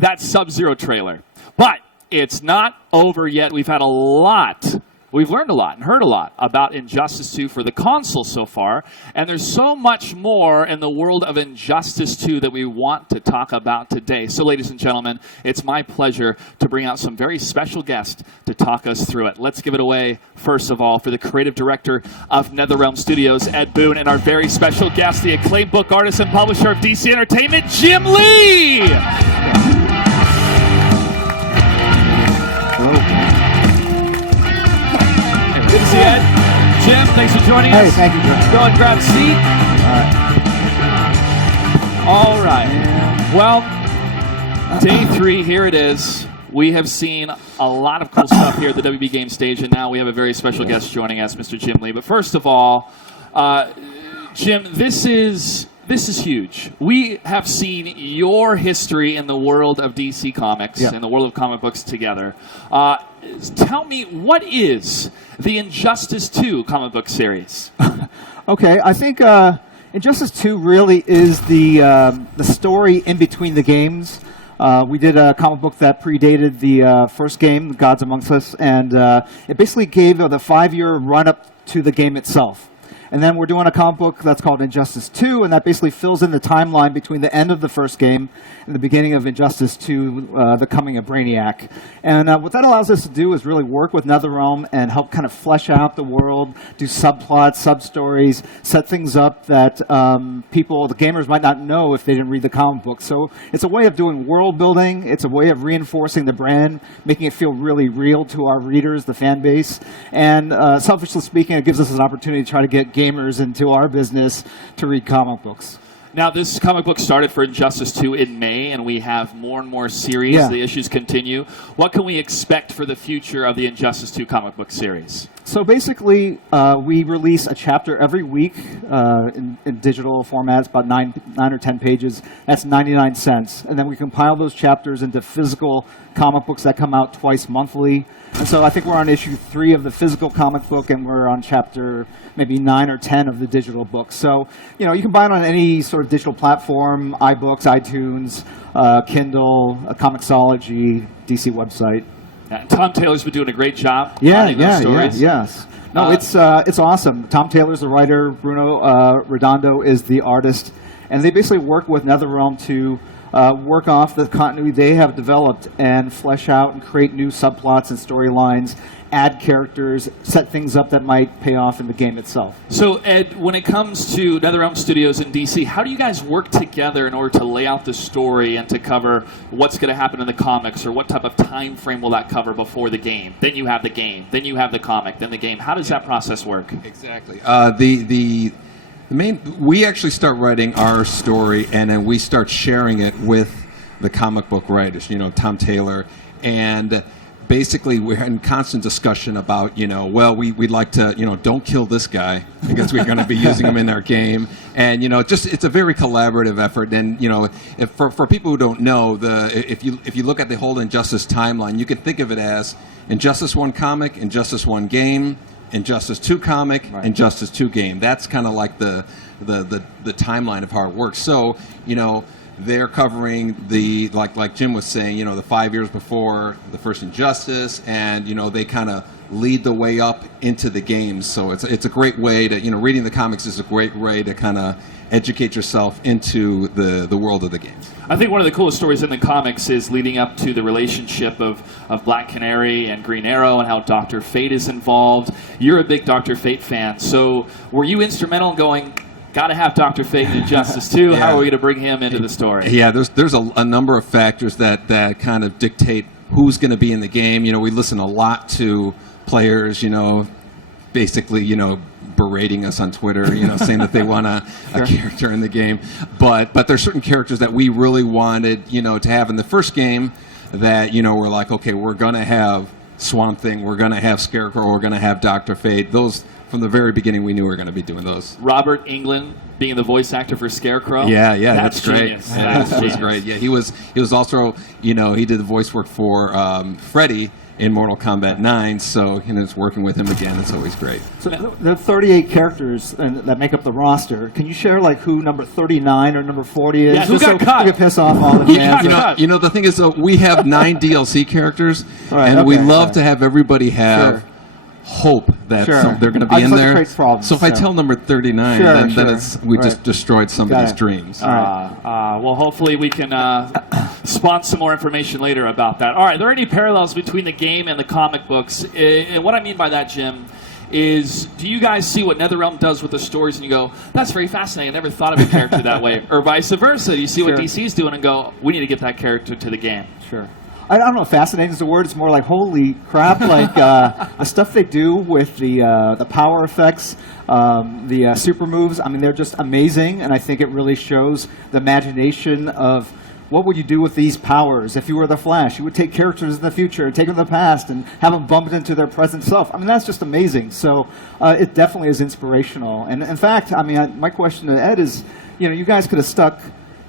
that Sub-Zero trailer. But it's not over yet. We've had a lot. We've learned a lot and heard a lot about Injustice 2 for the console so far, and there's so much more in the world of Injustice 2 that we want to talk about today. So, ladies and gentlemen, it's my pleasure to bring out some very special guests to talk us through it. Let's give it away, first of all, for the creative director of NetherRealm Studios, Ed Boon, and our very special guest, the acclaimed book artist and publisher of DC Entertainment, Jim Lee! Good to see you, Ed. Jim, thanks for joining us. Hey, thank you, Jim. Go and grab a seat. All right. Well, day 3, here it is. We have seen a lot of cool stuff here at the WB Game stage, and now we have a very special guest joining us, Mr. Jim Lee. But first of all, Jim, this is huge. We have seen your history in the world of DC Comics, in the world of comic books together. Tell me, what is the Injustice 2 comic book series? Okay, I think Injustice 2 really is the story in between the games. We did a comic book that predated the first game, The Gods Amongst Us, and it basically gave the 5-year run-up to the game itself. And then we're doing a comic book that's called Injustice 2, and that basically fills in the timeline between the end of the first game and the beginning of Injustice 2, the coming of Brainiac. And what that allows us to do is really work with NetherRealm and help kind of flesh out the world, do subplots, sub-stories, set things up that people, the gamers, might not know if they didn't read the comic book. So it's a way of doing world building. It's a way of reinforcing the brand, making it feel really real to our readers, the fan base. And selfishly speaking, it gives us an opportunity to try to get gamers into our business to read comic books. Now, this comic book started for Injustice 2 in May, and we have more and more series. Yeah. The issues continue. What can we expect for the future of the Injustice 2 comic book series? So basically, we release a chapter every week in digital format. It's about 9 or 10 pages. That's 99 cents. And then we compile those chapters into physical comic books that come out twice monthly. And so I think we're on issue 3 of the physical comic book, and we're on chapter maybe 9 or 10 of the digital book. So, you know, you can buy it on any sort of digital platform, iBooks, iTunes, Kindle, Comixology, DC website. Tom Taylor's been doing a great job. Yes. No, it's awesome. Tom Taylor's the writer. Bruno Redondo is the artist. And they basically work with NetherRealm to work off the continuity they have developed and flesh out and create new subplots and storylines, add characters, set things up that might pay off in the game itself. So, Ed, when it comes to NetherRealm Studios in DC, how do you guys work together in order to lay out the story and to cover what's going to happen in the comics, or what type of time frame will that cover before the game? Then you have the game, then you have the comic, then the game. How does that process work? Exactly. We actually start writing our story, and then we start sharing it with the comic book writers, you know, Tom Taylor, and basically we're in constant discussion about, you know, well, we'd like to, you know, don't kill this guy because we're going to be using him in our game. And, you know, it's a very collaborative effort. And, you know, for people who don't know, if you look at the whole Injustice timeline, you can think of it as Injustice 1 comic, Injustice 1 game, Injustice 2 comic, right, Injustice 2 game. That's kind of like the timeline of how it works. So, you know, they're covering the, like Jim was saying, you know, the 5 years before the first Injustice, and, you know, they kind of lead the way up into the games. So it's a great way to, you know, reading the comics is a great way to kind of educate yourself into the world of the games. I think one of the coolest stories in the comics is leading up to the relationship of Black Canary and Green Arrow and how Dr. Fate is involved. You're a big Dr. Fate fan, so were you instrumental in going, got to have Dr. Fate in Injustice 2? How are we going to bring him into the story? Yeah, there's a number of factors that kind of dictate who's going to be in the game. You know, we listen a lot to players, you know, basically, you know, berating us on Twitter, you know, saying that they want a character in the game. But there's certain characters that we really wanted, you know, to have in the first game that, you know, we're like, okay, we're going to have Swamp Thing, we're going to have Scarecrow, we're going to have Dr. Fate. Those, from the very beginning, we knew we were going to be doing those. Robert Englund being the voice actor for Scarecrow. Yeah, that's great. Genius. Yeah, that was great. Yeah, he was also, you know, he did the voice work for Freddy in Mortal Kombat 9. So, it's working with him again. It's always great. So there are 38 characters that make up the roster. Can you share like who number 39 or number 40 is? Yeah, who got cut? You can piss off all the fans. The thing is, we have 9 DLC characters, Right, and we okay, love right. to have everybody have Sure. hope that Sure. they're going to I be just in like to there. create problems, So if I so. tell number 39, Sure, then sure. we Right. just destroyed somebody's Got it. dreams. All right. Well, hopefully we can spawn some more information later about that. All right, are there any parallels between the game and the comic books? And what I mean by that, Jim, is do you guys see what NetherRealm does with the stories and you go, that's very fascinating, I never thought of a character that way? Or vice versa, you see what Sure. DC's doing and go, we need to get that character to the game. Sure. I don't know if fascinating is the word. It's more like, holy crap, like the stuff they do with the power effects, the super moves. I mean, they're just amazing, and I think it really shows the imagination of what would you do with these powers if you were the Flash? You would take characters in the future, take them to the past, and have them bumped into their present self. I mean, that's just amazing. So it definitely is inspirational. And in fact, I mean, my question to Ed is, you guys could have stuck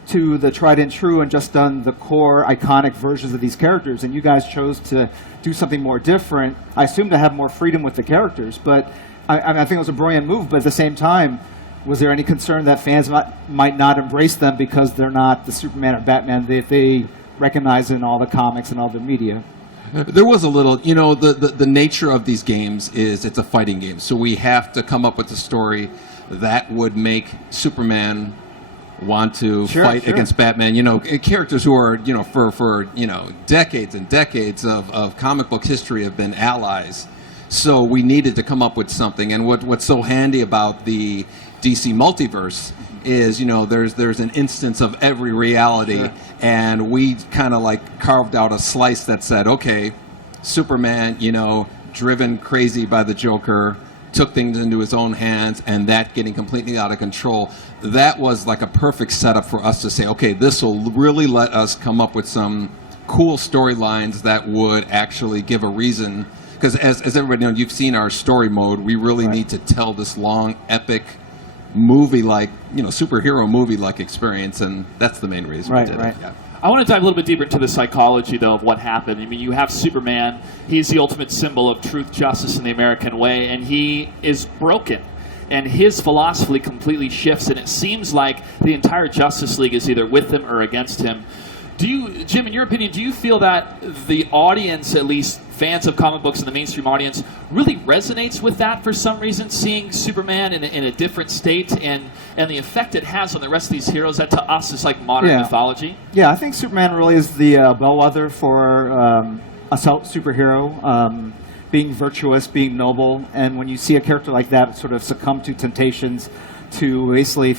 to the tried and true and just done the core iconic versions of these characters, and you guys chose to do something more different. I assume to have more freedom with the characters, but I think it was a brilliant move. But at the same time, was there any concern that fans might not embrace them because they're not the Superman or Batman that they recognize in all the comics and all the media? There was a little, the nature of these games is it's a fighting game. So we have to come up with a story that would make Superman want to fight against Batman. Characters who are, for decades and decades of comic book history have been allies. So we needed to come up with something. And what's so handy about the DC multiverse is, there's an instance of every reality, and we kind of like carved out a slice that said, okay, Superman, driven crazy by the Joker, took things into his own hands, and that getting completely out of control. That was like a perfect setup for us to say, okay, this will really let us come up with some cool storylines that would actually give a reason. Because as everybody knows, you've seen our story mode. We really need to tell this long, epic movie-like, superhero movie-like experience, and that's the main reason we did it. Yeah. I want to dive a little bit deeper into the psychology, though, of what happened. I mean, you have Superman. He's the ultimate symbol of truth, justice, and the American way, and he is broken. And his philosophy completely shifts, and it seems like the entire Justice League is either with him or against him. Jim, in your opinion, do you feel that the audience, at least fans of comic books and the mainstream audience, really resonates with that for some reason, seeing Superman in a different state and the effect it has on the rest of these heroes that to us is like modern mythology? Yeah, I think Superman really is the bellwether for a superhero, being virtuous, being noble, and when you see a character like that sort of succumb to temptations to basically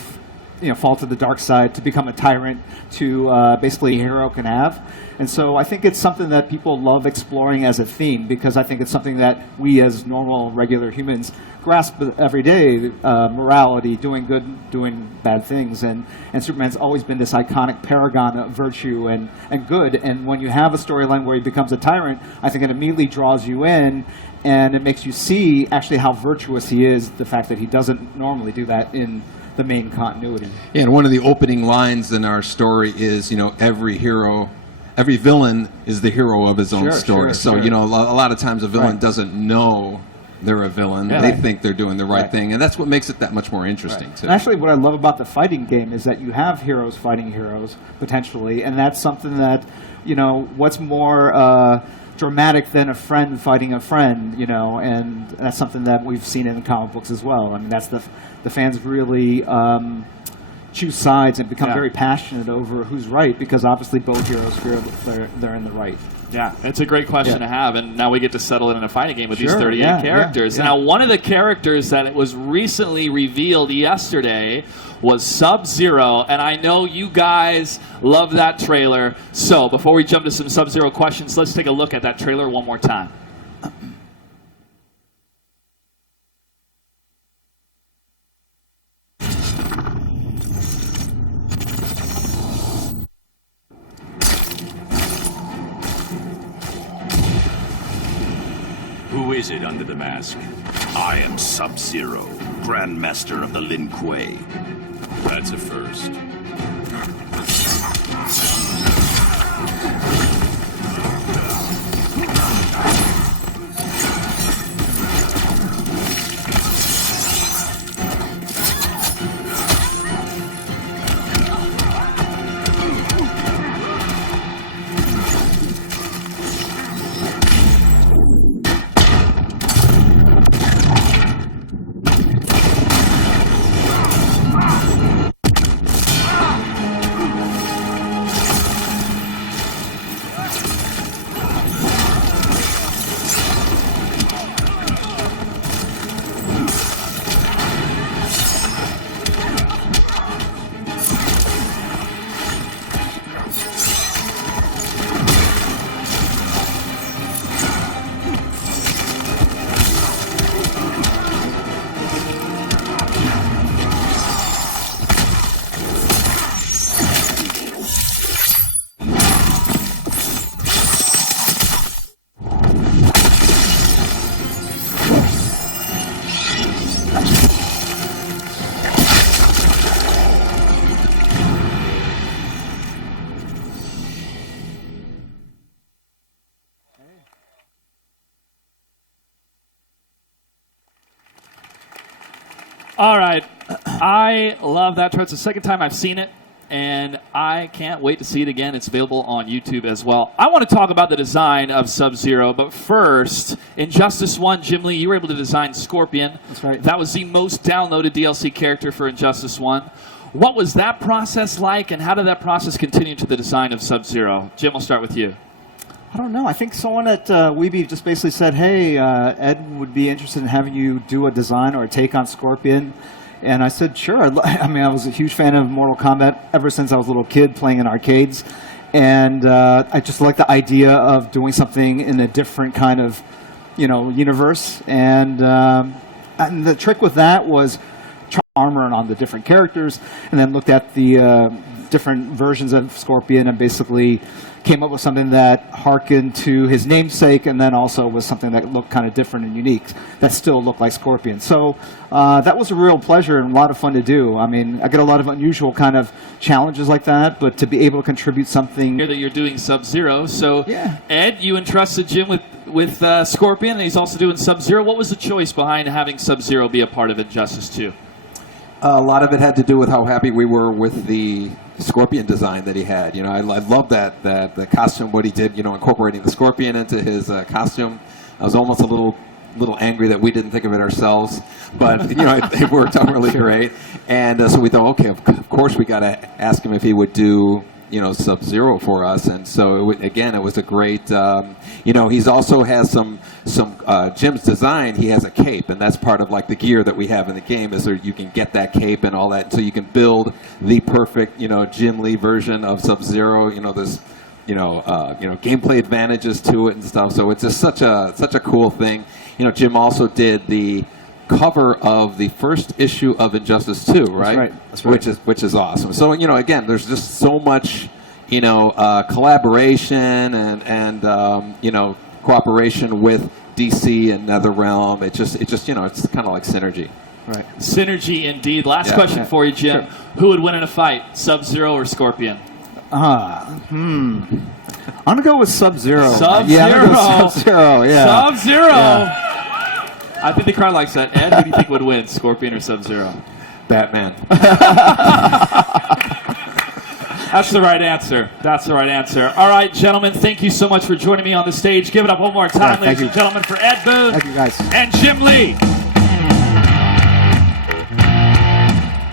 fall to the dark side, to become a tyrant, to basically a hero can have. And so I think it's something that people love exploring as a theme, because I think it's something that we as normal, regular humans grasp every day, morality, doing good, doing bad things. And Superman's always been this iconic paragon of virtue and good. And when you have a storyline where he becomes a tyrant, I think it immediately draws you in, and it makes you see actually how virtuous he is, the fact that he doesn't normally do that in the main continuity. Yeah, and one of the opening lines in our story is, every villain is the hero of his own story. So, a lot of times a villain doesn't know they're a villain. Yeah. They think they're doing the right thing, and that's what makes it that much more interesting, too. And actually, what I love about the fighting game is that you have heroes fighting heroes, potentially, and that's something that, what's more dramatic than a friend fighting a friend, and that's something that we've seen in comic books as well. I mean, that's the fans really choose sides and become very passionate over who's right, because obviously both heroes feel they're in the right. Yeah, it's a great question to have, and now we get to settle it in a fighting game with these 38 characters. Yeah. Now, one of the characters that was recently revealed yesterday was Sub-Zero, and I know you guys love that trailer. So before we jump to some Sub-Zero questions, let's take a look at that trailer one more time. Who is it under the mask? I am Sub-Zero, Grandmaster of the Lin Kuei. That's a first. All right. I love that trailer. It's the second time I've seen it, and I can't wait to see it again. It's available on YouTube as well. I want to talk about the design of Sub-Zero, but first, Injustice 1, Jim Lee, you were able to design Scorpion. That's right. That was the most downloaded DLC character for Injustice 1. What was that process like, and how did that process continue to the design of Sub-Zero? Jim, I'll start with you. I don't know. I think someone at Weeby just basically said, hey, Ed would be interested in having you do a design or a take on Scorpion. And I said, sure. I mean, I was a huge fan of Mortal Kombat ever since I was a little kid playing in arcades. And I just like the idea of doing something in a different kind of, universe. And the trick with that was armor on the different characters, and then looked at the different versions of Scorpion and basically came up with something that harkened to his namesake, and then also was something that looked kind of different and unique that still looked like Scorpion. So that was a real pleasure and a lot of fun to do. I mean, I get a lot of unusual kind of challenges like that, but to be able to contribute something... Here that you're doing Sub-Zero. So, yeah. Ed, you entrusted Jim with Scorpion, and he's also doing Sub-Zero. What was the choice behind having Sub-Zero be a part of Injustice 2? A lot of it had to do with how happy we were with the Scorpion design that he had. I love that the costume, what he did, incorporating the Scorpion into his costume. I was almost a little angry that we didn't think of it ourselves, but it worked out really great. And so we thought, okay, of course we got to ask him if he would do Sub-Zero for us. And so again, it was a great. He's also has some Jim's design. He has a cape, and that's part of like the gear that we have in the game. Is you can get that cape and all that, and so you can build the perfect Jim Lee version of Sub-Zero. There's gameplay advantages to it and stuff. So it's just such a cool thing. Jim also did the cover of the first issue of Injustice 2, right? That's right. Which is awesome. So again, there's just so much collaboration and cooperation with DC and NetherRealm. It's just it's kind of like synergy. Right. Synergy indeed. Last question for you, Jim. Sure. Who would win in a fight, Sub-Zero or Scorpion? I'm gonna go with Sub-Zero. Sub-Zero. Yeah, I'm gonna go with Sub-Zero. Yeah. Sub-Zero. Yeah. I think the crowd likes that. Ed, who do you think would win, Scorpion or Sub-Zero? Batman. That's the right answer. That's the right answer. All right, gentlemen, thank you so much for joining me on the stage. Give it up one more time, ladies and gentlemen, for Ed Boon. Thank you, guys. And Jim Lee.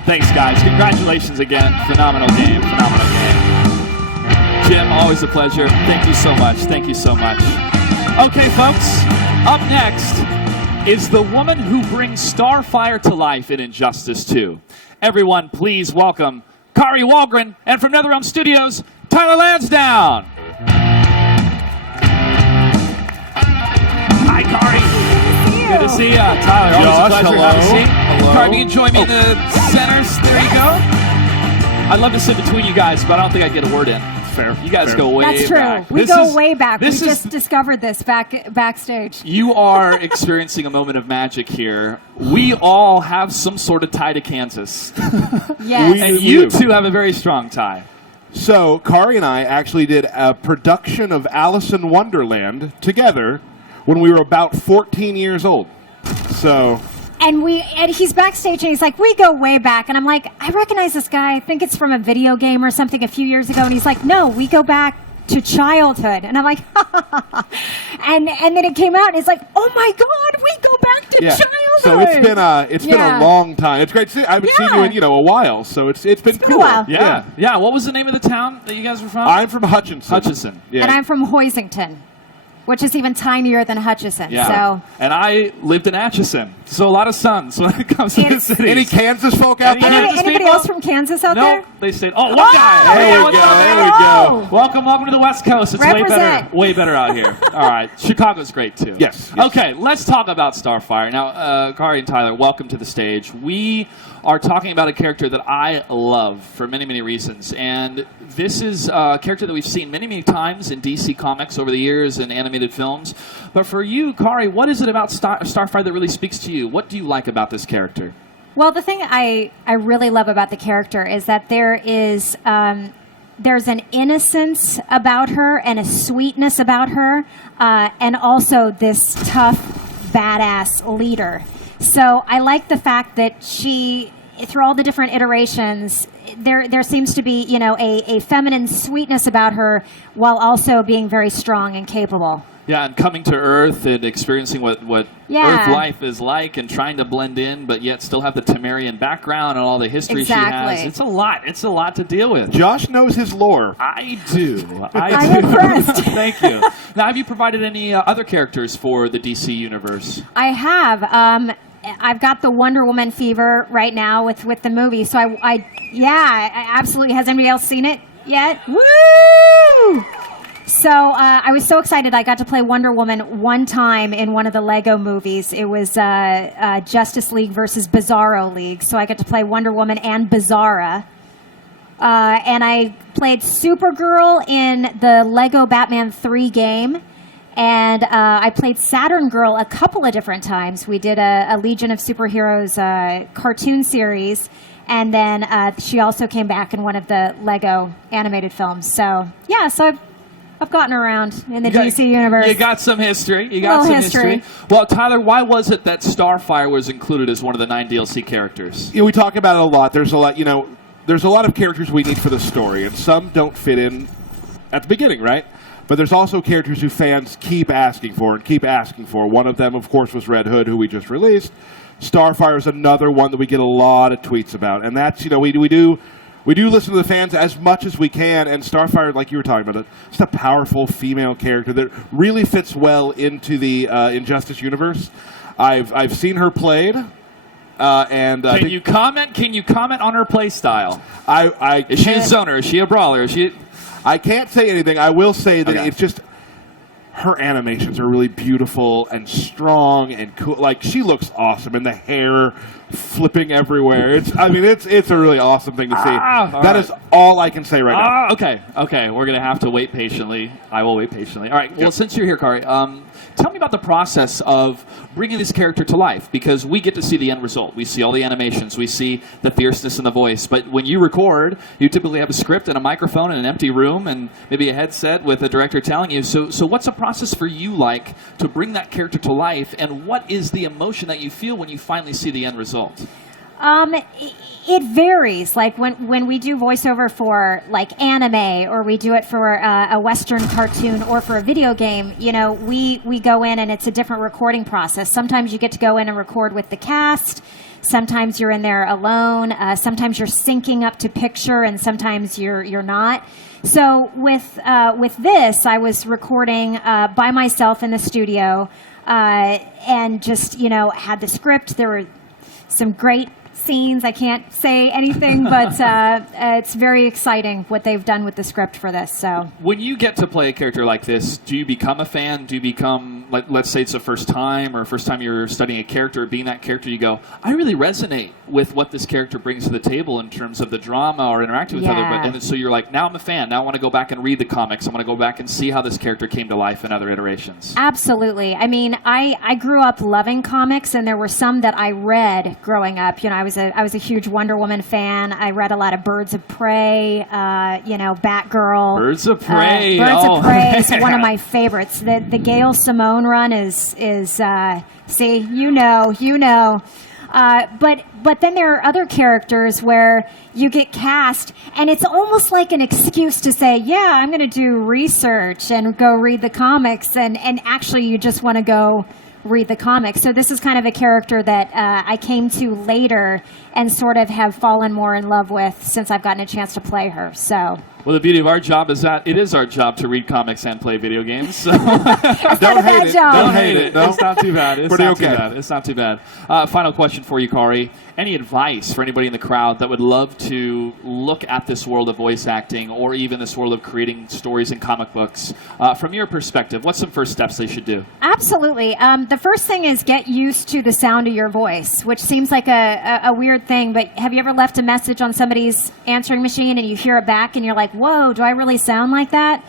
Thanks, guys. Congratulations again. Phenomenal game. Phenomenal game. Jim, always a pleasure. Thank you so much. Thank you so much. Okay, folks, up next is the woman who brings Starfire to life in Injustice 2. Everyone, please welcome Kari Walgren, and from NetherRealm Studios, Tyler Lansdowne. Hi, Kari. Good to see you. Tyler, always a pleasure. Hello. Have a seat. Hello. Kari, you can join me in the centers. There you go. I'd love to sit between you guys, but I don't think I'd get a word in. Fair. You guys go way back. That's true. We go way back. We just discovered this backstage. You are experiencing a moment of magic here. We all have some sort of tie to Kansas. Yes. And you two have a very strong tie. So, Kari and I actually did a production of Alice in Wonderland together when we were about 14 years old. So... And he's backstage and he's like, we go way back. And I'm like, I recognize this guy. I think it's from a video game or something a few years ago. And he's like, no, we go back to childhood. And I'm like, and then it came out and it's like, oh my God, we go back to childhood. So it's been a long time. It's great to see. I haven't seen you in a while, so it's been cool. A while. Yeah. What was the name of the town that you guys were from? I'm from Hutchinson. Hutchinson. Yeah. And I'm from Hoisington, which is even tinier than Hutchinson. Yeah. So. And I lived in Atchison, so a lot of suns when it comes to the city. Any Kansas folk out there? Anybody else from Kansas out there? No, they stayed. Oh, one guy. There we go. Welcome to the West Coast. It's Represent. way better out here. All right, Chicago's great too. Yes. Okay, let's talk about Starfire now. Kari and Tyler, welcome to the stage. We are talking about a character that I love for many, many reasons, and this is a character that we've seen many, many times in DC Comics over the years and animated films. But for you, Kari, what is it about Starfire that really speaks to you? What do you like about this character? Well, the thing I really love about the character is that there's an innocence about her and a sweetness about her, and also this tough, badass leader. So I like the fact that she, through all the different iterations, there seems to be, a feminine sweetness about her while also being very strong and capable. Yeah, and coming to Earth and experiencing what Yeah. Earth life is like and trying to blend in, but yet still have the Temerian background and all the history Exactly. she has. It's a lot. It's a lot to deal with. Josh knows his lore. I do. I'm impressed. Thank you. Now, have you provided any other characters for the DC universe? I have. I've got the Wonder Woman fever right now with the movie. So I absolutely. Has anybody else seen it yet? Woo! So I was so excited. I got to play Wonder Woman one time in one of the Lego movies. It was Justice League versus Bizarro League. So I got to play Wonder Woman and Bizarra. And I played Supergirl in the Lego Batman 3 game. And I played Saturn Girl a couple of different times. We did a Legion of Superheroes cartoon series. And then she also came back in one of the Lego animated films. So, yeah, I've gotten around in the DC universe. You got some history. You got some history. Well, Tyler, why was it that Starfire was included as one of the 9 DLC characters? We talk about it a lot. There's a lot, there's a lot of characters we need for the story, and some don't fit in at the beginning, right? But there's also characters who fans keep asking for and keep asking for. One of them, of course, was Red Hood, who we just released. Starfire is another one that we get a lot of tweets about, and that's, we do listen to the fans as much as we can, and Starfire, like you were talking about, it's a powerful female character that really fits well into the Injustice universe. I've seen her played, and Can you comment on her play style? Is she a zoner? Is she a brawler? I can't say anything. I will say that Okay. it's just her animations are really beautiful and strong and cool. Like, she looks awesome, and the hair flipping everywhere. It's a really awesome thing to see. That is all I can say right now. Okay. We're gonna have to wait patiently. I will wait patiently. All right. Well, since you're here, Kari, tell me about the process of bringing this character to life, because we get to see the end result. We see all the animations. We see the fierceness in the voice. But when you record, you typically have a script and a microphone in an empty room and maybe a headset with a director telling you. So what's the process for you like to bring that character to life, and what is the emotion that you feel when you finally see the end result? It varies. Like when we do voiceover for like anime, or we do it for a Western cartoon, or for a video game, we go in and it's a different recording process. Sometimes you get to go in and record with the cast. Sometimes you're in there alone. Sometimes you're syncing up to picture, and sometimes you're not. So with this, I was recording by myself in the studio, and just had the script. There were some great scenes. I can't say anything, but it's very exciting what they've done with the script for this. So when you get to play a character like this, do you become a fan? Do you become, let's say it's the first time you're studying a character, being that character, you go, I really resonate with what this character brings to the table in terms of the drama or interacting with other, and so you're like, now I'm a fan. Now I want to go back and read the comics. I want to go back and see how this character came to life in other iterations. Absolutely. I mean, I grew up loving comics, and there were some that I read growing up. I was a huge Wonder Woman fan. I read a lot of Birds of Prey, Batgirl. Birds of Prey. Birds of Prey is one of my favorites. The Gail Simone run is see, you know. But then there are other characters where you get cast, and it's almost like an excuse to say, yeah, I'm going to do research and go read the comics, and actually you just want to go read the comics. So this is kind of a character that I came to later and sort of have fallen more in love with since I've gotten a chance to play her. So. Well, the beauty of our job is that it is our job to read comics and play video games. So Don't hate it. Don't hate it. No? It's not too bad. It's not okay. too bad. It's not too bad. Final question for you, Kari. Any advice for anybody in the crowd that would love to look at this world of voice acting, or even this world of creating stories in comic books? From your perspective, what's some first steps they should do? Absolutely. The first thing is get used to the sound of your voice, which seems like a weird thing, but have you ever left a message on somebody's answering machine and you hear it back and you're like, whoa, do I really sound like that?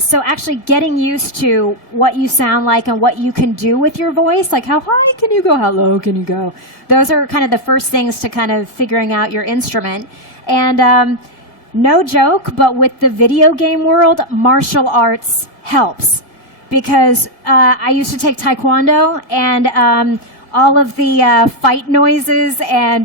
So actually getting used to what you sound like and what you can do with your voice, like how high can you go, how low can you go? Those are kind of the first things to kind of figuring out your instrument. And no joke, but with the video game world, martial arts helps. Because I used to take Taekwondo, and all of the fight noises and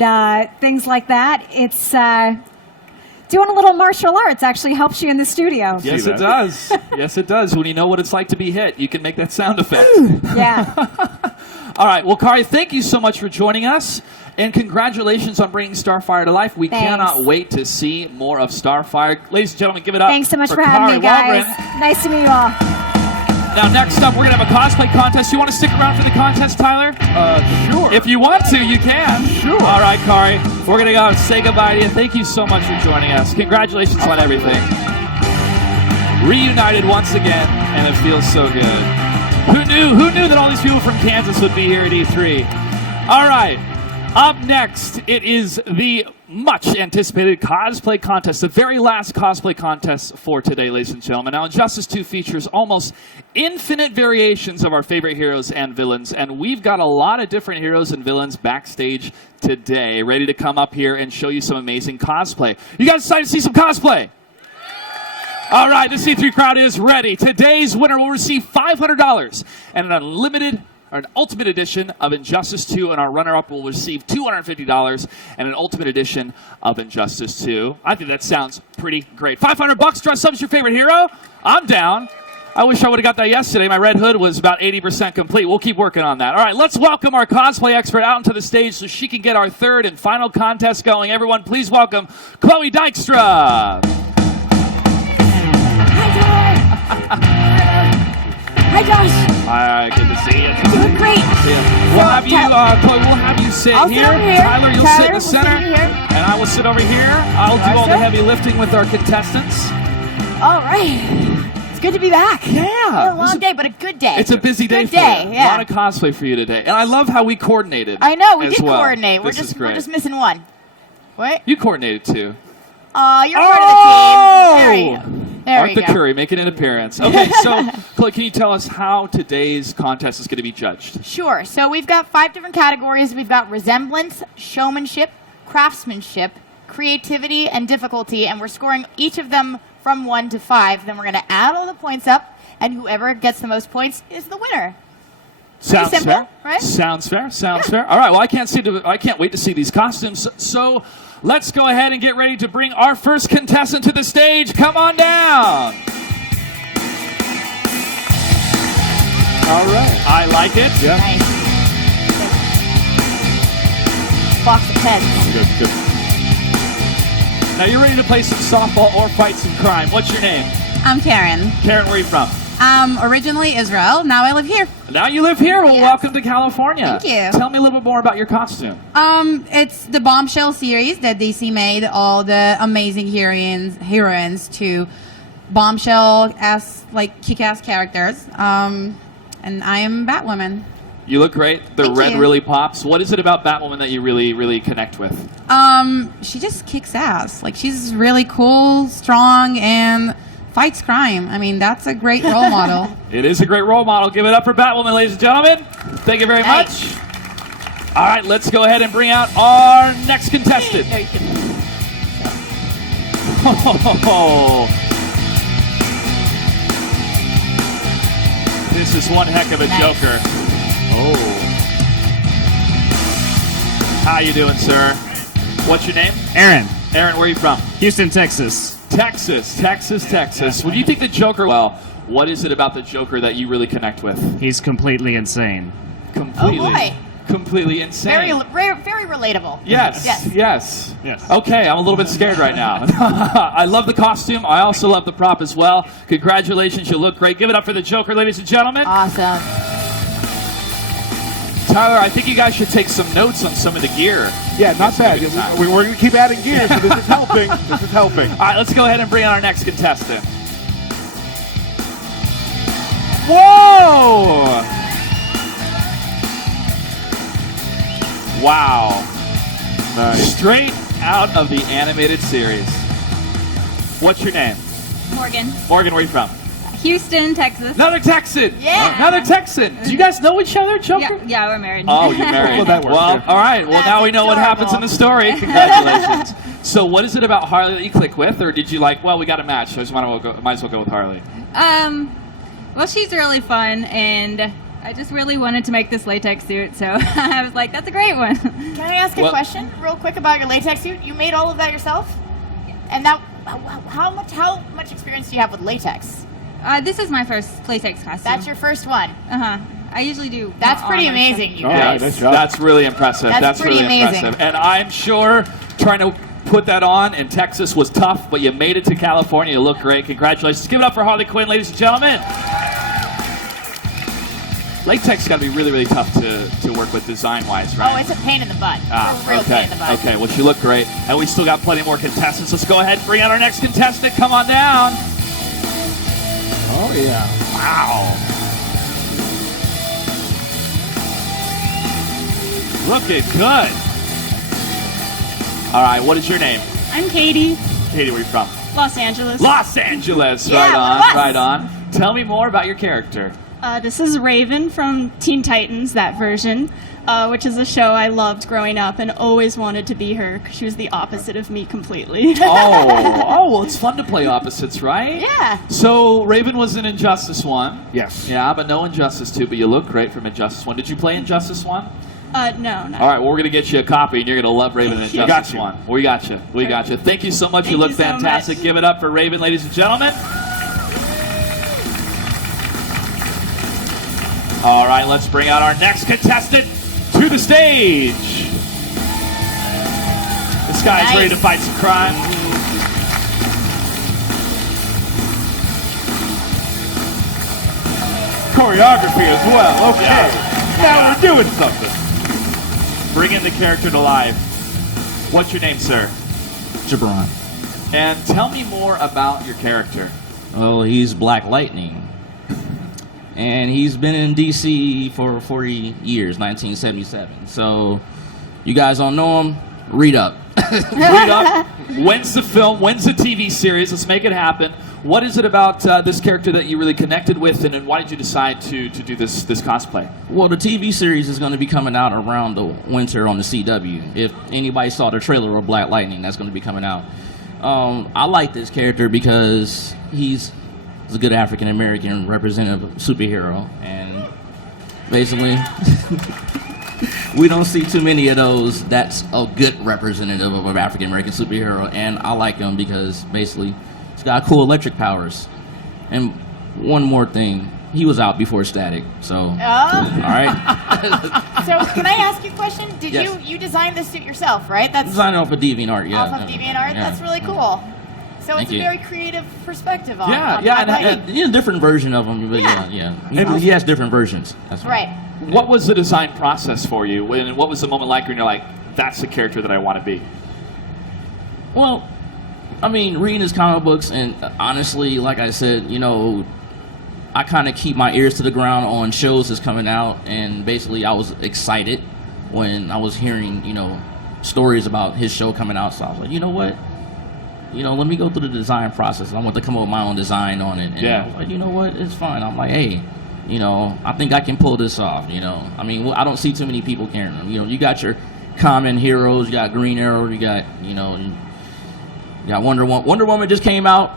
things like that. It's doing a little martial arts actually helps you in the studio. Yes, that. it does. Yes, it does. When you know what it's like to be hit, you can make that sound effect. Yeah. All right. Well, Kari, thank you so much for joining us. And congratulations on bringing Starfire to life. We Thanks. cannot wait to see more of Starfire. Ladies and gentlemen, give it up. Thanks so much for Kari having me, guys. Wallgren. Nice to meet you all. Now, next up, we're going to have a cosplay contest. You want to stick around for the contest, Tyler? Sure. If you want to, you can. Sure. All right, Kari. We're going to go and say goodbye to you. Thank you so much for joining us. Congratulations on everything. Reunited once again, and it feels so good. Who knew that all these people from Kansas would be here at E3? All right. Up next, it is the much anticipated cosplay contest, the very last cosplay contest for today, ladies and gentlemen. Now, Injustice 2 features almost infinite variations of our favorite heroes and villains, and we've got a lot of different heroes and villains backstage today, ready to come up here and show you some amazing cosplay. You guys excited to see some cosplay? All right, the C3 crowd is ready. Today's winner will receive $500 and an ultimate edition of Injustice 2, and our runner-up will receive $250 and an ultimate edition of Injustice 2. I think that sounds pretty great. $500, dress up as your favorite hero? I'm down. I wish I would have got that yesterday. My red hood was about 80% complete. We'll keep working on that. All right, let's welcome our cosplay expert out onto the stage so she can get our third and final contest going. Everyone, please welcome Chloe Dykstra. Hi, Josh. Hi, good to see you. Doing great. Yeah. We'll have you, Chloe, we'll have you sit I'll sit here. over here. Tyler, you'll sit in the will sit center. over here. And I will sit over here. I'll do all the Gotcha. heavy lifting with our contestants. All right. It's good to be back. Yeah. A long day, but a good day. It's a busy day Good for you. day, A yeah. lot of cosplay for you today. And I love how we coordinated. I know, we as did well. coordinate. This is We're great. just missing one. What? You coordinated too. You're part of the team. There you Arthur go. Curry making an appearance. Okay, so Chloe, can you tell us how today's contest is going to be judged? Sure. So we've got 5 different categories. We've got resemblance, showmanship, craftsmanship, creativity, and difficulty. And we're scoring each of them from 1 to 5. Then we're going to add all the points up, and whoever gets the most points is the winner. Sounds simple, fair. right? Sounds fair. Sounds fair. All right. Well, I can't wait to see these costumes. So let's go ahead and get ready to bring our first contestant to the stage. Come on down. All right. I like it. Yeah. Nice. Box of pens. Good, good. Now you're ready to play some softball or fight some crime. What's your name? I'm Karen. Karen, where are you from? Originally Israel. Now I live here. Now you live here. Well, Yes. welcome to California. Thank you. Tell me a little bit more about your costume. It's the Bombshell series that DC made all the amazing heroines to Bombshell as like kick-ass characters. And I am Batwoman. You look great. The Thank red you. really pops. What is it about Batwoman that you really, really connect with? She just kicks ass. Like she's really cool, strong, and fights crime. I mean, that's a great role model. It is a great role model. Give it up for Batwoman, ladies and gentlemen. Thank you very Nice. much. All right, let's go ahead and bring out our next contestant. No, you can. This is one heck of a Nice. Joker. Oh. How you doing, sir? What's your name? Aaron, Aaron, where are you from? Houston, Texas. Texas. When you think the Joker, well, what is it about the Joker that you really connect with? He's completely insane. Completely. Oh, boy. Completely insane. Very relatable. Yes. Yes. Yes. Okay, I'm a little bit scared right now. I love the costume. I also love the prop as well. Congratulations, you look great. Give it up for the Joker, ladies and gentlemen. Awesome. Tyler, I think you guys should take some notes on some of the gear. Yeah, not bad. We're going to keep adding gear, so this is helping. This is helping. All right, let's go ahead and bring on our next contestant. Whoa! Wow. Nice. Straight out of the animated series. What's your name? Morgan. Morgan, where are you from? Houston, Texas. Another Texan. Yeah. Another Texan. Do you guys know each other, Joker? Yeah, we're married. Oh, you're married. Well, that works, Well, yeah. all right. Well, now we know what happens in the story. Congratulations. So, what is it about Harley that you click with, or did you like? Well, we got a match, so I just might as well go with Harley. Well, she's really fun, and I just really wanted to make this latex suit, so I was like, that's a great one. Can I ask a question real quick about your latex suit? You made all of that yourself? And that, how much experience do you have with latex? This is my first latex costume. That's your first one. Uh-huh. I usually do. That's pretty armor amazing, stuff. you guys. Nice job. That's really impressive. That's pretty really amazing. impressive. And I'm sure trying to put that on in Texas was tough, but you made it to California. You look great. Congratulations. Give it up for Harley Quinn, ladies and gentlemen. Latex got to be really, really tough to work with design-wise, right? Oh, it's a pain in the butt. It's a real okay. pain in the butt. Okay, well, she looked great. And we still got plenty more contestants. Let's go ahead and bring out our next contestant. Come on down. Oh, yeah. Wow. Looking good. All right, what is your name? I'm Katie, Katie, where are you from? Los Angeles. Los Angeles. Yeah, Right on, Los. right on. Tell me more about your character. This is Raven from Teen Titans, that version, which is a show I loved growing up and always wanted to be her because she was the opposite of me completely. Well, it's fun to play opposites, right? Yeah. So Raven was in Injustice 1. Yes. Yeah, but no Injustice 2, but you look great from Injustice 1. Did you play Injustice 1? No, no. All right, well, we're going to get you a copy, and you're going to love Raven in got Injustice you. 1. We got you. We got you. Thank you so much. You Thank look you so fantastic. much. Give it up for Raven, ladies and gentlemen. All right, let's bring out our next contestant to the stage. This guy's Nice. ready to fight some crime. Choreography as well. Okay. Yeah. Now we're doing something. Bring in the character to life. What's your name, sir? Jabron. And tell me more about your character. Well, he's Black Lightning. And he's been in DC for 40 years, 1977. So, you guys don't know him? Read up. Read up. When's the film? When's the TV series? Let's make it happen. What is it about this character that you really connected with, and why did you decide to do this cosplay? Well, the TV series is going to be coming out around the winter on the CW. If anybody saw the trailer of Black Lightning, that's going to be coming out. I like this character because he's a good African-American representative superhero, and basically we don't see too many of those that's a good representative of an African-American superhero, and I like him because basically he's got cool electric powers. And one more thing, he was out before Static, so all right. So can I ask you a question? Did Yes. you design this suit yourself, right? That's Design off of DeviantArt, yeah. off of DeviantArt? Yeah. That's really cool. So Thank it's a you. very creative perspective on Yeah, on yeah, Black and- Lightning. Yeah, different version of him, but Yeah. yeah. He has different versions. That's Right. What was the design process for you? And what was the moment like when you're like, that's the character that I want to be? Well, I mean, reading his comic books, and honestly, like I said, I kind of keep my ears to the ground on shows that's coming out, and basically I was excited when I was hearing, stories about his show coming out, so I was like, you know what? Let me go through the design process. I want to come up with my own design on it. And Yeah. I was like, you know what? It's fine. I'm like, hey, I think I can pull this off, I mean, I don't see too many people carrying them. You got your common heroes, you got Green Arrow, you got, you got Wonder Woman. Wonder Woman just came out.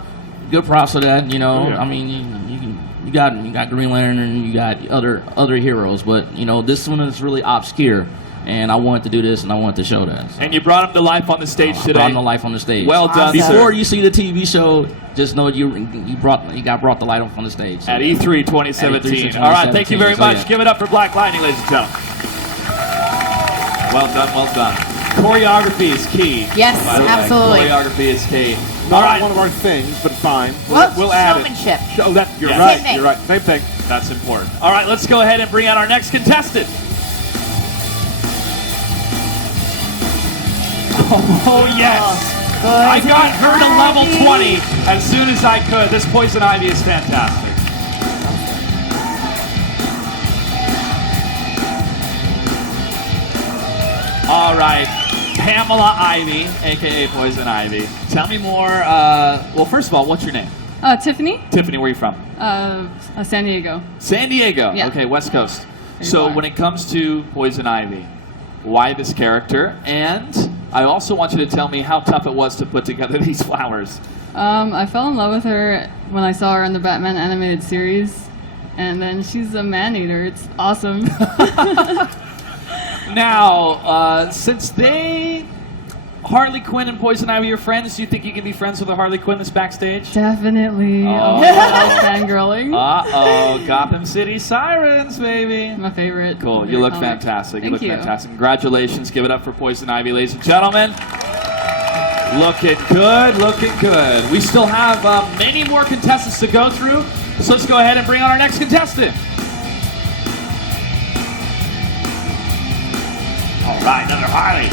Good props for that, yeah. I mean, you got Green Lantern and you got other heroes, but, this one is really obscure. And I wanted to do this, and I wanted to show that. So. And you brought him to life on the stage I today. brought him to life on the stage. Well done, Before sir. you see the TV show, just know you got brought to life on the stage. So. At E3 2017. At E3 All right, thank you very 2017, much. so yeah. Give it up for Black Lightning, ladies and gentlemen. Well done, well done. Choreography is key. Yes, by the way. absolutely. Choreography is key. Not All right, one of our things, but fine. Well, We'll add it. showmanship. Oh, you're Yeah. right. Same thing. You're right. Same thing. that's important. All right, let's go ahead and bring out our next contestant. Oh, yes. I got her to level 20 as soon as I could. This Poison Ivy is fantastic. All right, Pamela Ivy, a.k.a. Poison Ivy. Tell me more. Well, first of all, what's your name? Tiffany, Tiffany, where are you from? San Diego. San Diego. Yeah. Okay, West Coast. So when it comes to Poison Ivy, why this character? And I also want you to tell me how tough it was to put together these flowers. I fell in love with her when I saw her in the Batman animated series. And then she's a man-eater. It's awesome. Now, since Harley Quinn and Poison Ivy are friends, do you think you can be friends with a Harley Quinn that's backstage? Definitely. Oh. Fangirling. Uh-oh, Gotham City Sirens, baby. My favorite. Cool, you look comic. fantastic. You Thank look fantastic. Congratulations. Give it up for Poison Ivy, ladies and gentlemen. Looking good, looking good. We still have many more contestants to go through, so let's go ahead and bring on our next contestant. All right, another Harley.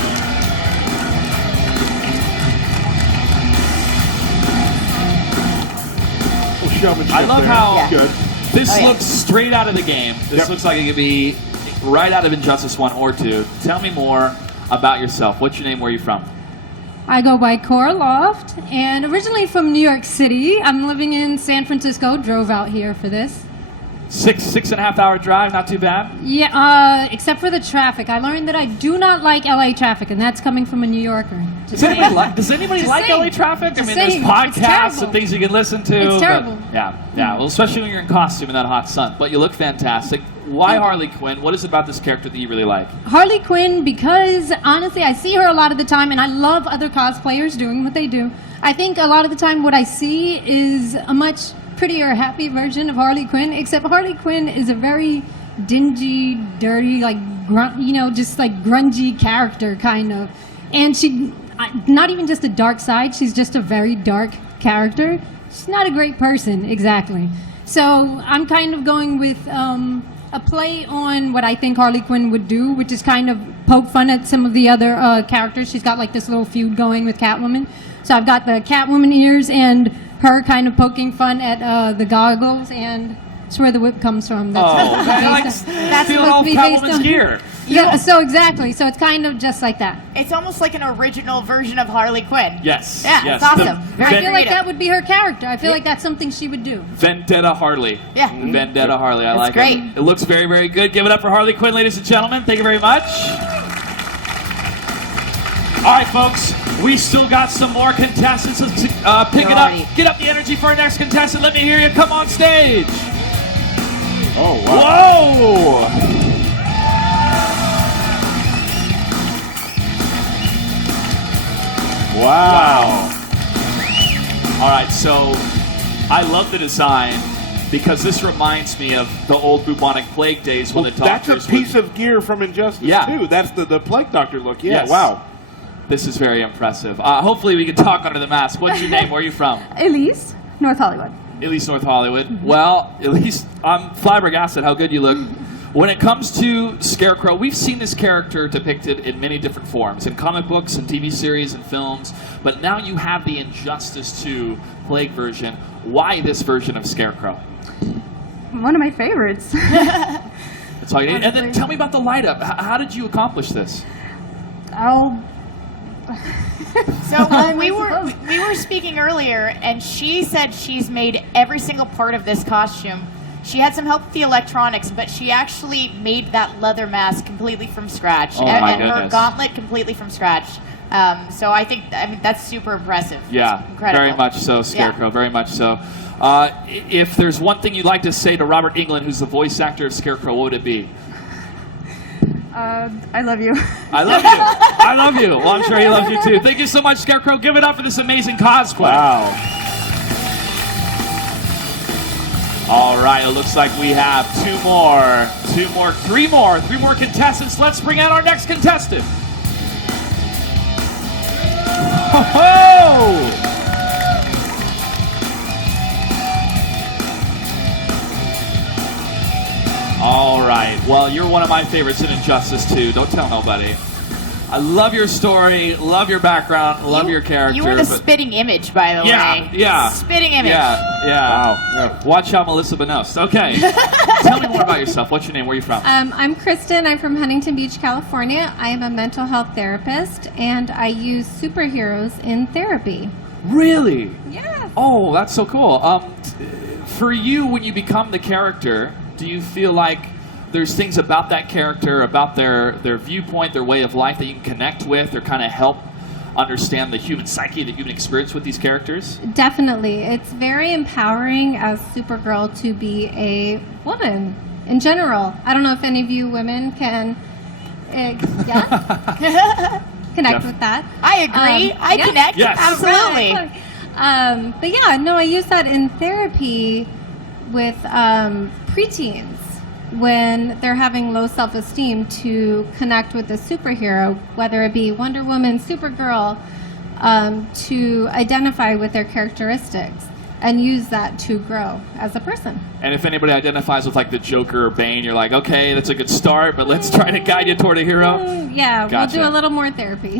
Showmanship I love there. how Good. this looks straight out of the game. This looks like it could be right out of Injustice 1 or 2. Tell me more about yourself. What's your name? Where are you from? I go by Cora Loft, and originally from New York City. I'm living in San Francisco. Drove out here for this. 6.5 hour drive, not too bad. Yeah, except for the traffic. I learned that I do not like LA traffic, and that's coming from a New Yorker. Does anybody like saying. LA traffic? I Just mean, saying. there's It's podcasts terrible. and things you can listen to. It's but- terrible. Yeah. Well, especially when you're in costume in that hot sun. But you look fantastic. Why Harley Quinn? What is it about this character that you really like? Harley Quinn, because honestly, I see her a lot of the time, and I love other cosplayers doing what they do. I think a lot of the time what I see is a much prettier, happy version of Harley Quinn, except Harley Quinn is a very dingy, dirty, like, just like grungy character, kind of. And she, not even just a dark side, she's just a very dark character. She's not a great person, exactly. So I'm kind of going with a play on what I think Harley Quinn would do, which is kind of poke fun at some of the other characters. She's got like this little feud going with Catwoman. So I've got the Catwoman ears and her kind of poking fun at the goggles, and that's where the whip comes from. That's that's supposed all to be based Catwoman's on gear. Yeah, so exactly. So it's kind of just like that. It's almost like an original version of Harley Quinn. Yes. Yeah, yes. it's awesome. Very I feel like creative. that would be her character. I feel like that's something she would do. Vendetta Harley. Yeah. Vendetta Harley. I like great. it. It looks very, very good. Give it up for Harley Quinn, ladies and gentlemen. Thank you very much. All right, folks. We still got some more contestants. Let's pick it up. Get up the energy for our next contestant. Let me hear you. Come on stage. Oh, wow. Whoa! Wow. All right, so I love the design because this reminds me of the old bubonic plague days when the That's doctors a piece of gear from Injustice Yeah. 2. That's the plague doctor look. Yeah, Yes. wow. This is very impressive. Hopefully we can talk under the mask. What's your name? Where are you from? Elise, North Hollywood. Elise, North Hollywood. Well, Elise, I'm flabbergasted how good you look. When it comes to Scarecrow, we've seen this character depicted in many different forms, in comic books and TV series and films, but now you have the Injustice 2 Plague version. Why this version of Scarecrow? One of my favorites. That's all you need. And then tell me about the light-up. How did you accomplish this? So we were speaking earlier, and she said she's made every single part of this costume. She had some help with the electronics, but she actually made that leather mask completely from scratch, Oh, my and her goodness. gauntlet completely from scratch. So I mean, that's super impressive. Yeah, It's incredible. very much so, Scarecrow, very much so. If there's one thing you'd like to say to Robert Englund, who's the voice actor of Scarecrow, what would it be? I love you. I love you. I love you. Well, I'm sure he loves you too. Thank you so much, Scarecrow. Give it up for this amazing cosplay. Wow. All right, it looks like we have three more contestants. Let's bring out our next contestant. Ho-ho! All right. Well, you're one of my favorites in Injustice 2. Don't tell nobody. I love your story, love your background, love your character. You were the but- spitting image, by the way. Yeah. Spitting image. Yeah. Wow. Watch out, Melissa Benost. Okay. Tell me more about yourself. What's your name? Where are you from? I'm Kristen. I'm from Huntington Beach, California. I am a mental health therapist, and I use superheroes in therapy. Really? Yeah. Oh, that's so cool. For you, when you become the character, do you feel like there's things about that character, about their viewpoint, their way of life that you can connect with or kind of help understand the human psyche, the human experience with these characters? Definitely. It's very empowering as Supergirl to be a woman in general. I don't know if any of you women can connect with that. I agree. I connect. Yes. Absolutely. But yeah, no, I use that in therapy with preteens when they're having low self-esteem to connect with a superhero, whether it be Wonder Woman, Supergirl, to identify with their characteristics and use that to grow as a person. And if anybody identifies with like the Joker or Bane, you're like, okay, that's a good start, but let's try to guide you toward a hero. Yeah, Gotcha. we'll do a little more therapy.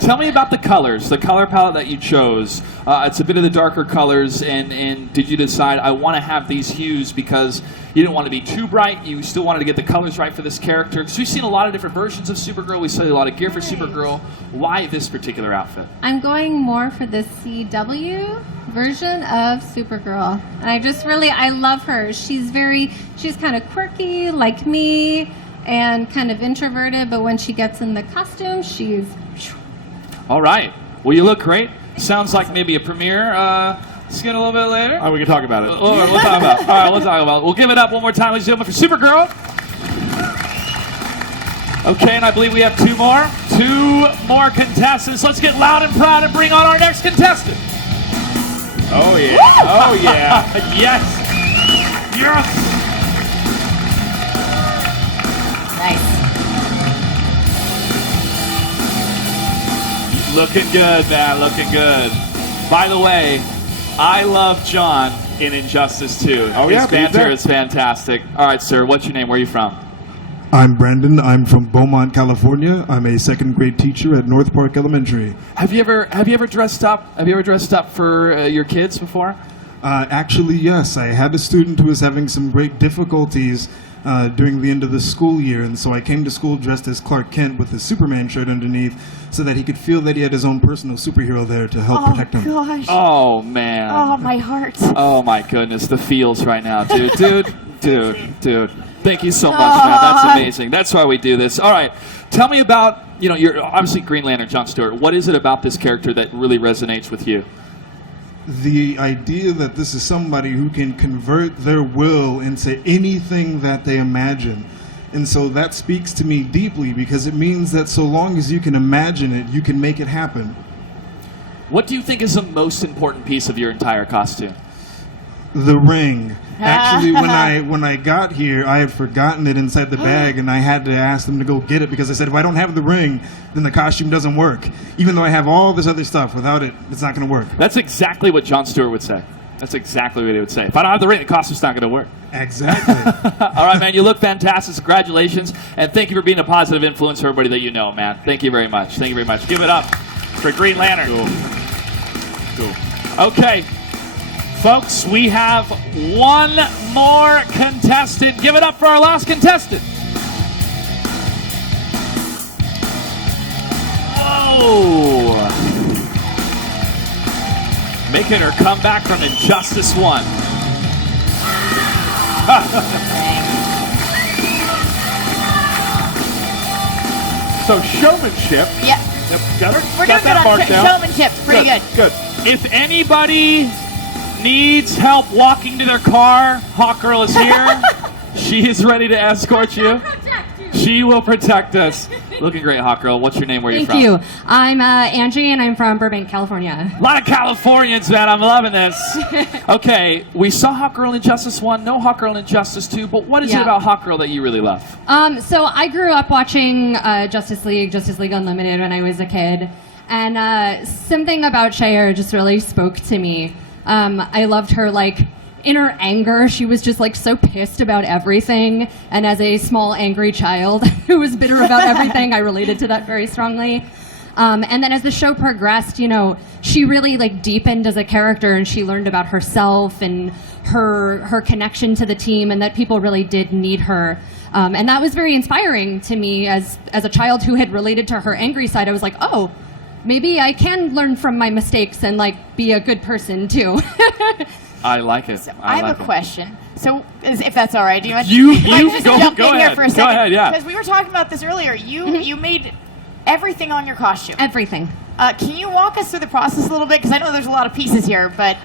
Tell me about the colors, the color palette that you chose. It's a bit of the darker colors, and did you decide, I want to have these hues because you didn't want to be too bright, you still wanted to get the colors right for this character? Because we've seen a lot of different versions of Supergirl, we saw a lot of gear for Supergirl. Why this particular outfit? I'm going more for the CW version of Supergirl. And I love her. She's kind of quirky, like me, and kind of introverted, but when she gets in the costume, she's... All right. Well, you look great. Sounds like maybe a premiere. Let's get a little bit later. Oh, we can talk about it. We'll talk about it. All right, we'll talk about it. We'll give it up one more time, ladies and gentlemen, for Supergirl. Okay, and I believe we have two more contestants. Let's get loud and proud and bring on our next contestant. Oh, yeah. Oh, yeah. Yes. Yes. Nice. Looking good, man. Looking good. By the way, I love John in Injustice 2. Oh, His yeah, banter is fantastic. All right, sir, what's your name? Where are you from? I'm Brandon. I'm from Beaumont, California. I'm a second grade teacher at North Park Elementary. Have you ever dressed up? Have you ever dressed up for your kids before? Actually, yes. I had a student who was having some great difficulties during the end of the school year, and so I came to school dressed as Clark Kent with a Superman shirt underneath so that he could feel that he had his own personal superhero there to help protect him. Oh, gosh. Oh, man. Oh, my heart. Oh, my goodness. The feels right now, dude. Dude. Thank you so much, man. That's amazing. That's why we do this. All right. Tell me about, you're obviously Green Lantern, John Stewart. What is it about this character that really resonates with you? The idea that this is somebody who can convert their will into anything that they imagine. And so that speaks to me deeply because it means that so long as you can imagine it, you can make it happen. What do you think is the most important piece of your entire costume? The ring. Actually, when I got here, I had forgotten it inside the bag, and I had to ask them to go get it because I said, if I don't have the ring, then the costume doesn't work. Even though I have all this other stuff, without it, it's not going to work. That's exactly what John Stewart would say. That's exactly what he would say. If I don't have the ring, the costume's not going to work. Exactly. All right, man, you look fantastic. Congratulations. And thank you for being a positive influence for everybody that you know, man. Thank you very much. Thank you very much. Give it up for Green Lantern. Cool. Okay. Folks, we have one more contestant. Give it up for our last contestant. Whoa. Making her come back from Injustice 1. So showmanship. Yep. Got her? We're Got doing that good on marked down? showmanship. Pretty good. Good. If anybody needs help walking to their car, Hawkgirl is here. She is ready to escort you. She will protect us. Looking great, Hawkgirl. What's your name? Where are you from? Thank you. I'm Angie, and I'm from Burbank, California. A lot of Californians, man. I'm loving this. Okay, we saw Hawkgirl in Injustice 1, no Hawkgirl in Injustice 2, but what is it about Hawkgirl that you really love? So I grew up watching Justice League Unlimited when I was a kid, and something about Shayera just really spoke to me. I loved her, in her anger, she was just so pissed about everything. And as a small angry child who was bitter about everything, I related to that very strongly. And then as the show progressed, she really deepened as a character, and she learned about herself and her connection to the team, and that people really did need her. And that was very inspiring to me as a child who had related to her angry side. I was like, oh, maybe I can learn from my mistakes and be a good person too. I like it. So I have a question. So, if that's all right, do you want you just go jump in ahead. here for a second? Go ahead, yeah. Because we were talking about this earlier. You made everything on your costume. Everything. Can you walk us through the process a little bit? Because I know there's a lot of pieces here, but...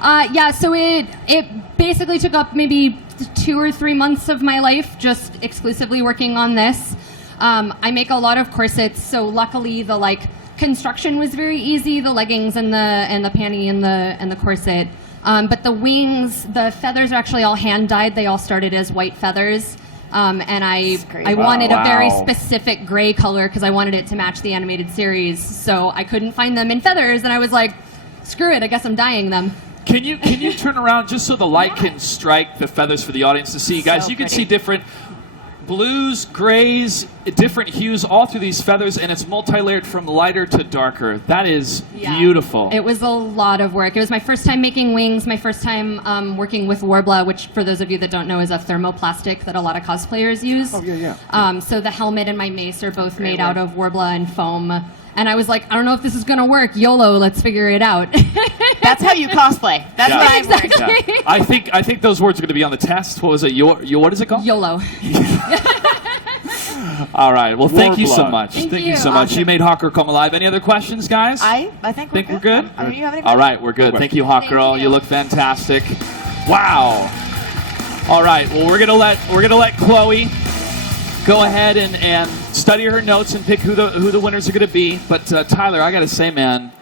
Yeah, so it basically took up maybe 2 or 3 months of my life just exclusively working on this. I make a lot of corsets, so luckily the construction was very easy, the leggings and the panty and the corset. But the wings, the feathers are actually all hand dyed. They all started as white feathers. And I wanted a very specific gray color because I wanted it to match the animated series. So I couldn't find them in feathers, and I was like, screw it, I guess I'm dyeing them. Can you turn around just so the light can strike the feathers for the audience to see? Guys, So you can pretty. see different blues, grays, different hues all through these feathers, and it's multi-layered from lighter to darker. That is beautiful. It was a lot of work. It was my first time making wings, my first time working with Warbla, which for those of you that don't know is a thermoplastic that a lot of cosplayers use. Oh, yeah. So the helmet and my mace are both made out of Warbla and foam. And I was like, I don't know if this is going to work. YOLO, let's figure it out. That's how you cosplay. That's what I've learned. Exactly. Yeah. I think those words are going to be on the test. What was it? What is it called? YOLO. All right. Well, thank you so Warbla. much. Thank you you. so much. Awesome. You made Hawk Girl come alive. Any other questions, guys? I think we're good. Do you have any All right, we're good. Thank you, Hawk Girl. You look fantastic. Wow. All right. Well, we're gonna let Chloe go ahead and study her notes and pick who the winners are gonna be. But Tyler, I gotta say, man,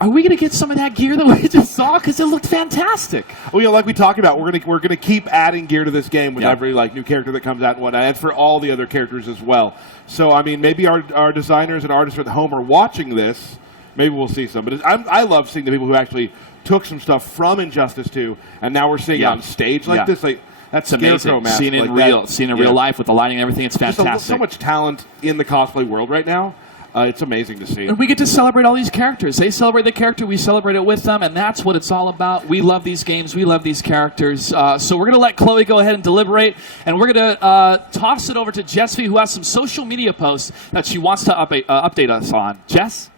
are we gonna get some of that gear that we just saw? Because it looked fantastic. Well, like we talked about, we're gonna keep adding gear to this game with Yeah. every new character that comes out and whatnot, and for all the other characters as well. So I mean, maybe our designers and artists at home are watching this. Maybe we'll see some. But I love seeing the people who actually took some stuff from Injustice 2, and now we're seeing it on stage like this. That's It's amazing. Scarecrow mask. Seen in real life with the lighting and everything. It's Just fantastic. so much talent in the cosplay world right now. It's amazing to see. And we get to celebrate all these characters. They celebrate the character, we celebrate it with them, and that's what it's all about. We love these games, we love these characters. So we're going to let Chloe go ahead and deliberate, and we're going to toss it over to Jessy, who has some social media posts that she wants to update us on. Jess?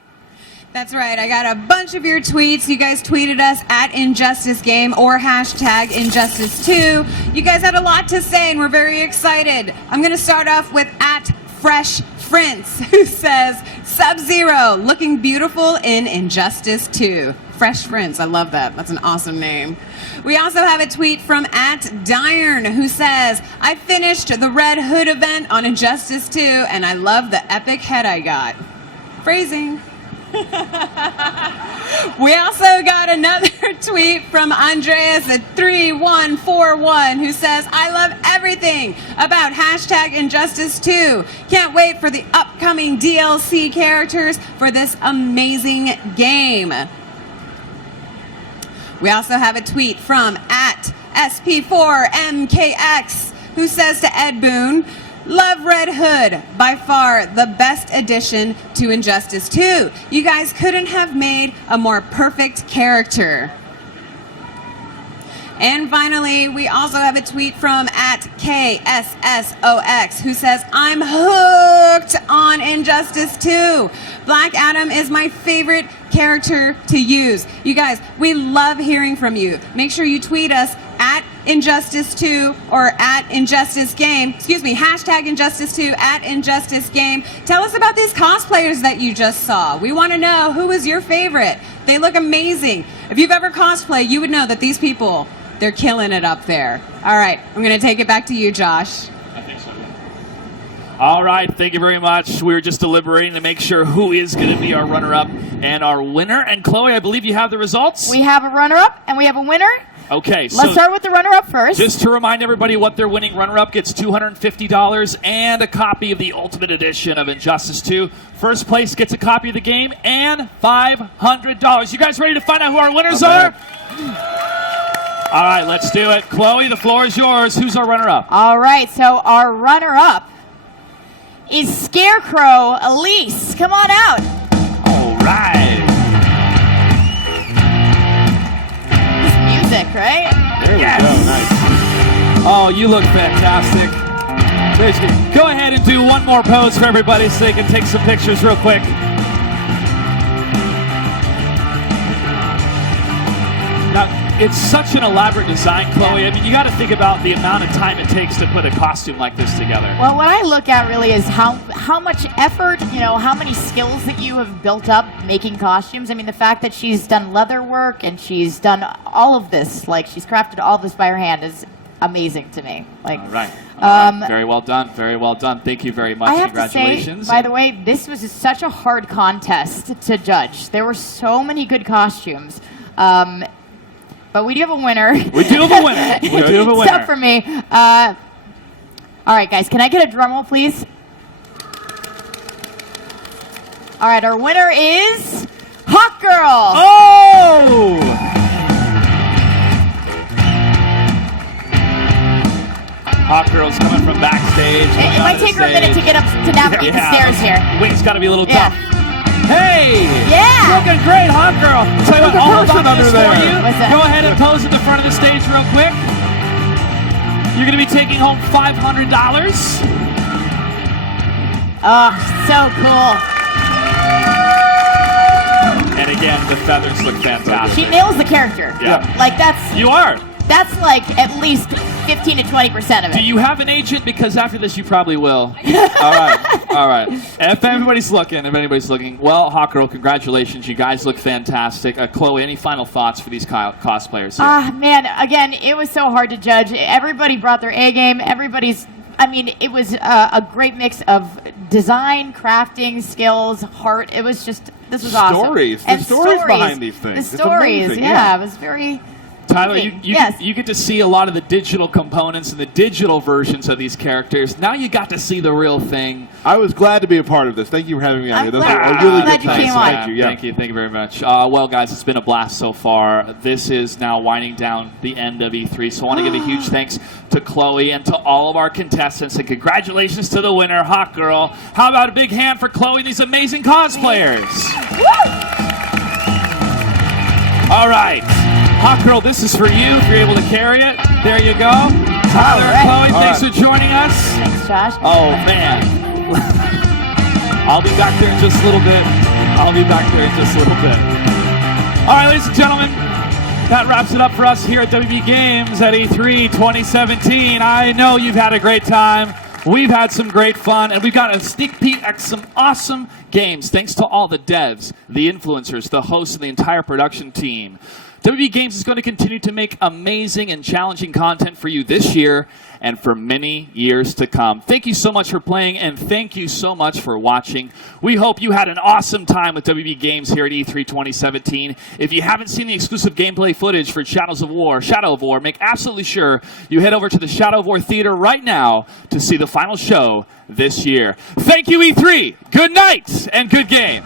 That's right. I got a bunch of your tweets. You guys tweeted us at Injustice Game or hashtag Injustice 2. You guys had a lot to say, and we're very excited. I'm going to start off with at Fresh Prince, who says, Sub-Zero, looking beautiful in Injustice 2. Fresh Prince, I love that. That's an awesome name. We also have a tweet from at Diern, who says, I finished the Red Hood event on Injustice 2, and I love the epic head I got. Phrasing. We also got another tweet from Andreas at 3141 who says, I love everything about hashtag Injustice 2. Can't wait for the upcoming DLC characters for this amazing game. We also have a tweet from at SP4MKX who says to Ed Boon, love Red Hood, by far the best addition to Injustice 2. You guys couldn't have made a more perfect character. And finally, we also have a tweet from at KSSOX who says, I'm hooked on Injustice 2. Black Adam is my favorite character to use. You guys, we love hearing from you. Make sure you tweet us at Injustice 2 or at Injustice Game. Excuse me, hashtag Injustice 2 at Injustice Game. Tell us about these cosplayers that you just saw. We want to know who was your favorite. They look amazing. If you've ever cosplayed, you would know that these people, they're killing it up there. All right, I'm going to take it back to you, Josh. I think so. All right, thank you very much. We were just deliberating to make sure who is going to be our runner-up and our winner. And Chloe, I believe you have the results? We have a runner-up and we have a winner. Okay, Let's start with the runner-up first. Just to remind everybody what they're winning, runner-up gets $250 and a copy of the Ultimate Edition of Injustice 2. First place gets a copy of the game and $500. You guys ready to find out who our winners are? All right, let's do it. Chloe, the floor is yours. Who's our runner-up? All right, so our runner-up is Scarecrow Elise. Come on out. All right. Music, right? There we go. Nice. Oh, you look fantastic. Go ahead and do one more pose for everybody so they can take some pictures real quick. Now, It's such an elaborate design, Chloe. I mean, you got to think about the amount of time it takes to put a costume like this together. Well, what I look at really is how much effort, how many skills that you have built up making costumes. I mean, the fact that she's done leather work and she's done all of this, like she's crafted all this by her hand, is amazing to me. Like, All right. Very well done. Very well done. Thank you very much. I have Congratulations. to say, by the way, this was such a hard contest to judge. There were so many good costumes. But we do have a winner. We do have a winner. We do have a winner. Except for me. All right, guys, can I get a drum roll, please? All right, our winner is Hawk Girl. Oh! Hawk Girl's coming from backstage. It might take her a minute to get up to navigate the stairs here. Wings got to be a little tough. Hey! Yeah! Looking great, Hawk Girl. Tell you what, I'll hold on to this for you. What's that? Go ahead and pose at the front of the stage real quick. You're going to be taking home $500. Oh, so cool. And again, the feathers look fantastic. She nails the character. Yeah. Like, You are. that's like at least 15 to 20% of it. Do you have an agent? Because after this, you probably will. All right. All right. If anybody's looking, well, Hawk Girl, congratulations. You guys look fantastic. Chloe, any final thoughts for these cosplayers here? Man, again, it was so hard to judge. Everybody brought their A game. It was a great mix of design, crafting, skills, heart. It was just, this was awesome. Stories. And The stories behind these things. The It's stories, amazing, yeah. It was very... Tyler, Yes. you get to see a lot of the digital components and the digital versions of these characters. Now you got to see the real thing. I was glad to be a part of this. Thank you for having me on here. Those are I'm really glad good you times. came on. Thank you. Yeah. Thank you very much. Well, guys, it's been a blast so far. This is now winding down the end of E3, so I want to give a huge thanks to Chloe and to all of our contestants, and congratulations to the winner, Hawk Girl. How about a big hand for Chloe and these amazing cosplayers? All right. Hawk Girl, this is for you, if you're able to carry it. There you go. Tyler and Chloe, thanks for joining us. Thanks, Josh. Oh, man. I'll be back there in just a little bit. All right, ladies and gentlemen, that wraps it up for us here at WB Games at E3 2017. I know you've had a great time. We've had some great fun, and we've got a sneak peek at some awesome games. Thanks to all the devs, the influencers, the hosts, and the entire production team. WB Games is going to continue to make amazing and challenging content for you this year and for many years to come. Thank you so much for playing, and thank you so much for watching. We hope you had an awesome time with WB Games here at E3 2017. If you haven't seen the exclusive gameplay footage for Shadow of War, make absolutely sure you head over to the Shadow of War Theater right now to see the final show this year. Thank you, E3. Good night and good game.